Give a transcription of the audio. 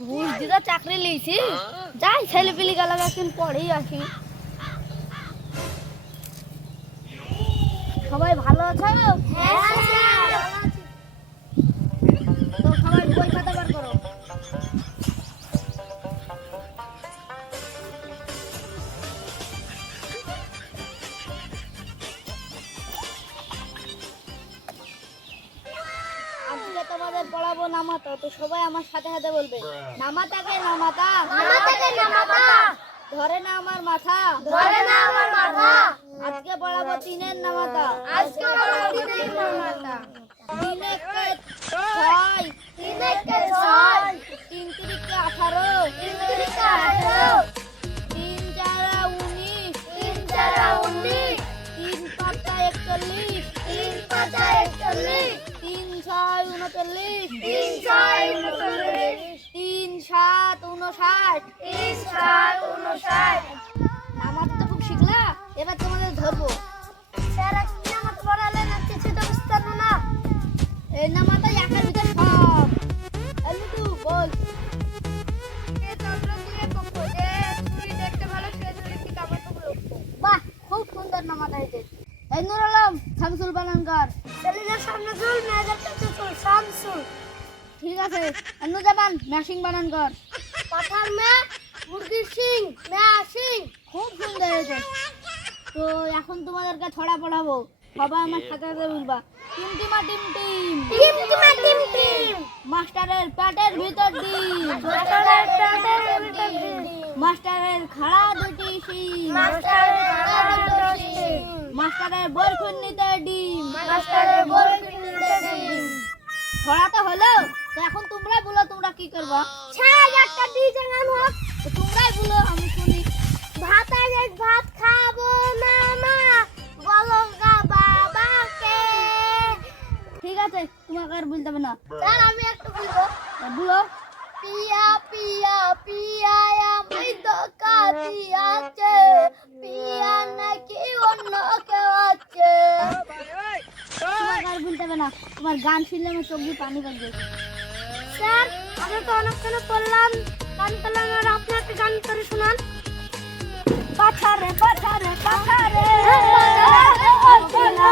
ঘুষ দিয়ে চাকরি লিয়েছি, যাই ছেলে পিলি গেল একদিন পরেই আসি। সবাই ভালো আছো? তো সবাই বই খাতা বার করো। আজকে তোমাদের পড়াবো নামাতা, তো সবাই আমার সাথে সাথে বলবে নামাতাকে নামাতা, নামাতাকে নামাতা, ধরে না আমার মাথা, ধরে না আমার মাথা। আজকে পড়াবো তিনের নামাতা, আজকে পড়াবো তিনের নামাতা। তিন একে 6, তিন একে 6, তিন তিরিকে 18, তিন তিরিকে 18, তিন চারা 19, তিন চারা 19, তিন পাঁচা 41, তিন পাঁচা 41, তিন ছয় 39, তিন ছয় 39, তিন সাত 59। তিন সাত 59। নামাজ তো খুব শিখলা, এবার তোমাদের ধরবো। স্যার আপনি নামাজ পড়ালেন আর কিছু তো বুঝতাম না। এই নামাজটা একের ভিতর সব। এমনি তুই বল। এ চন্দ্র দিয়ে পক্ষ যে চুরি দেখতে ভালো সে চুরি কি কাপড় টুকরো। বাহ, খুব সুন্দর নামাজ হয়েছে। এই নুর আলম শামসুল বানানকার। ছেলেদের সামনে চুল মেয়েদের কাছে চুল শামসুল। ঠিক আছে, নুজামান ম্যাশিং বানানকার। পাঠার মেয়ে মুরগির সিং মেয়া সিং। খুব সুন্দর হয়েছে। তো এখন তোমাদেরকে ছড়া পড়াবো, সবাই আমার সাথে সাথে বলবা টিমটিমা টিম টিম, টিমটিমা টিম টিম, মাস্টারের পেটের ভিতর ডিম, মাস্টারের পেটের ভিতর ডিম, মাস্টারের খাড়া দুটি শিং, মাস্টারের খাড়া দুটি শিং, মাস্টারের বরখুন্নিতে ডিম। মাস্টারের বরখুন্নিতে ডিম। ছড়া তো হলো, তো এখন তোমরা বলো তোমরা কি করবা। ছাই একটা ডিজে গান হোক। তো তোমরাই বলো, আমি শুনি। ভাত আগে ভাত খাবো না মা, বলো গা বাবাকে। ঠিক আছে, তোমাকে আর বলতে হবে না। স্যার আমি একটু বলবো। বলো। পিয়া পিয়া পিয়া আমি ধোকা দিয়াছে, পিয়া নাকি অন্য কেউ আছে। তোমাকে আর বলতে হবে না, তোমার গান শুনলে আমার চোখ দিয়ে পানি পড়বে। স্যার আমি তো অনেকক্ষণ পড়লাম, গান পেলাম, আর আপনি একটা গান করে শোনান। পাথারে পাথারে পাথারে পাথারে